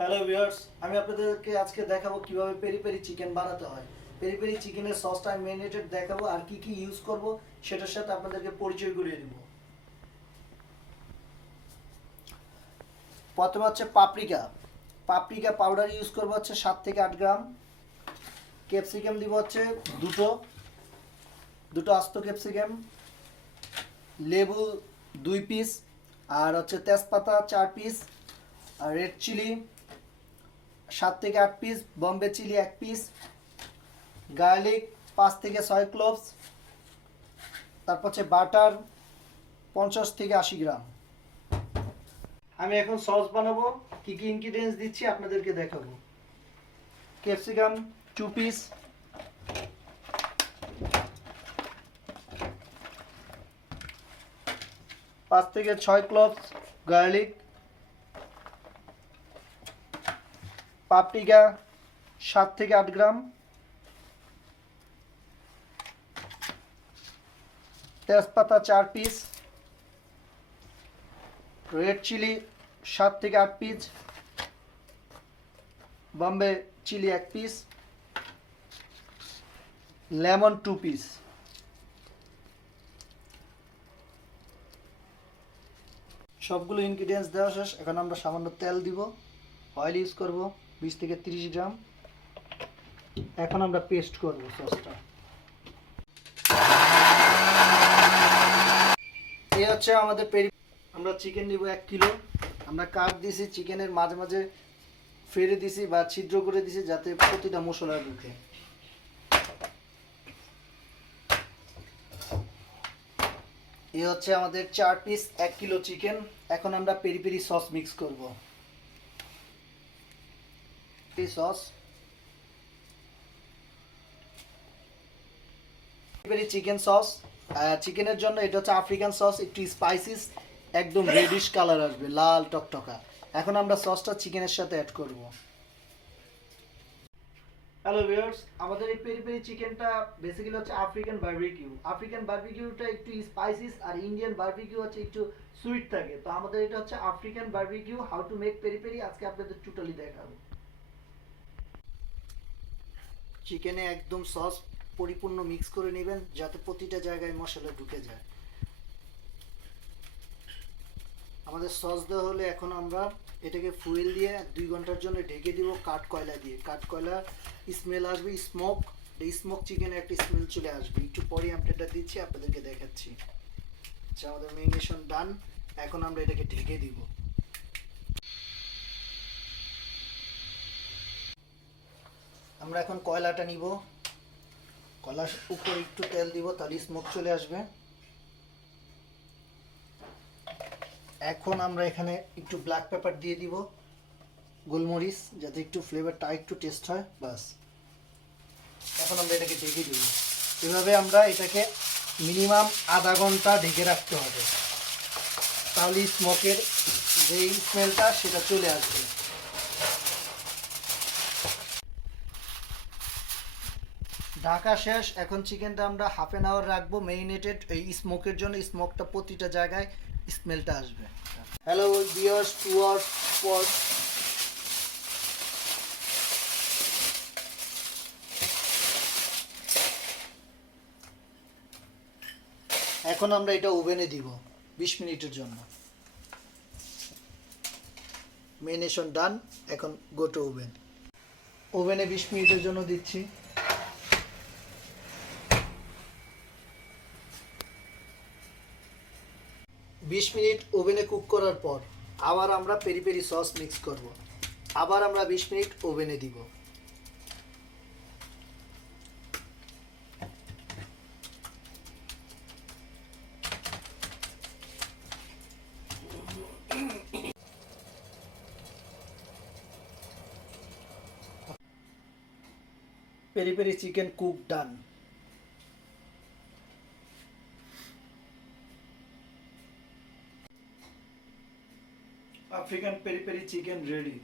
Hello viewers, আমি আপনাদেরকে আজকে দেখাবো কিভাবে পেরি পেরি চিকেন বানাতে হয়। পেরি পেরি চিকেনের সসটা আমি ম্যারিনেটেড দেখাবো আর কি কি ইউজ করব সেটার সাথে আপনাদেরকে পরিচয় করিয়ে দেব। প্রথমে হচ্ছে পাপরিকা পাউডার ইউজ করব হচ্ছে 7 থেকে 8 গ্রাম। ক্যাপসিকাম দিব হচ্ছে দুটো আস্ত ক্যাপসিকাম, লেবু 2 পিস, আর হচ্ছে তেজপাতা 4 পিস, আর রেড চিলি 7 থেকে 8 piece, Bombay chilli 1 piece, garlic 5 থেকে 6 ক্লোভস, তারপর হচ্ছে বাটার 50 থেকে 80 গ্রাম। আমি এখন সস বানাবো, কি কি ইনগ্রিডিয়েন্টস দিচ্ছি আপনাদেরকে দেখাবো। ক্যাপসিকাম 2 পিস, পাঁচ থেকে 6 ক্লোভস গার্লিক, পাপরিকা 7 থেকে 8 গ্রাম, তেজপাতা 4 পিস, রেড চিলি 7 থেকে 8 piece, Bombay chilli 1 piece, lemon 2 piece. সবগুলো ইনগ্রিডিয়েন্টস দেওয়া শেষ। এখন আমরা সামান্য তেল দিব, অয়েল ইউজ করব 20 থেকে 30 গ্রাম। এখন আমরা পেস্ট করব সসটা। এই হচ্ছে আমাদের পেরি। আমরা চিকেন নিব 1 কিলো। আমরা কাট দিছি, চিকেনের মাঝে মাঝে ফেরে দিছি বা ছিদ্র করে দিছি যাতে প্রতিটা মশলা ঢুকে। এই হচ্ছে আমাদের 4 পিস 1 কিলো চিকেন। এখন আমরা পেরি পেরি সস মিক্স করব। সস পেরি চিকেন সস, চিকেনের জন্য এটা হচ্ছে আফ্রিকান সস, একটু স্পাইসিস, একদম রেডিশ কালার আসবে, লাল টকটকা। এখন আমরা সসটা চিকেনের সাথে অ্যাড করব। হ্যালো ভিউয়ার্স, আমাদের এই পেরি পেরি চিকেনটা বেসিক্যালি হচ্ছে আফ্রিকান বারবিকিউ। আফ্রিকান বারবিকিউটা একটু স্পাইসিস আর ইন্ডিয়ান বারবিকিউ হচ্ছে একটু সুইট থাকে। তো আমাদের এটা হচ্ছে African barbecue. How to make peri peri আজকে আপনাদের টোটালি দেখাবো। চিকেনে একদম সস পরিপূর্ণ মিক্স করে নেবেন যাতে প্রতিটা জায়গায় মশলা ঢুকে যায়। আমাদের সস দেওয়া হলে এখন আমরা এটাকে ফুয়েল দিয়ে 2 ঘন্টার জন্য ঢেকে দিব কাঠ কয়লা দিয়ে। কাঠ কয়লা স্মেল আসবে, স্মোক চিকেনের একটা স্মেল চলে আসবে। একটু পরে আমি এটা দিচ্ছি, আপনাদেরকে দেখাচ্ছি। আচ্ছা, আমাদের ম্যারিনেশন ডান। এখন আমরা এটাকে ঢেকে দিব। আমরা এখন কয়লাটা নিব, কয়লার উপরে একটু তেল দিব, তাহলে স্মোক চলে আসবে। এখন আমরা এখানে একটু ব্ল্যাক পেপার দিয়ে দিব, গোলমরিচ, যাতে একটু ফ্লেভারটা একটু টেস্ট হয়, বাস। এখন আমরা এটাকে ঢেকে দিব। এভাবে আমরা এটাকে মিনিমাম আধা ঘন্টা ঢেকে রাখতে হবে, তাহলে স্মোকের যে স্মেলটা সেটা চলে আসবে। ঢাকা শেষ। এখন চিকেনটা আমরা হাফ অ্যান আওয়ার রাখবো ম্যারিনেটেড, এই স্মোকের জন্য। স্মোকটা প্রতিটা জায়গায় স্মেলটা আসবে। হ্যালো ভিউয়ার্স, 2 আওয়ার্স পর এখন আমরা এটা ওভেনে দিব 20 মিনিটের জন্য। ম্যারিনেশন ডান। এখন গো টু ওভেন। ওভেনে 20 মিনিটের জন্য দিচ্ছি। বিশ মিনিট ওভেনে কুক করার পর আবার আমরা পেরি পেরি সস মিক্স করব। আবার আমরা 20 মিনিট ওভেনে দিব। Peri peri chicken cook done. African peri peri chicken ready.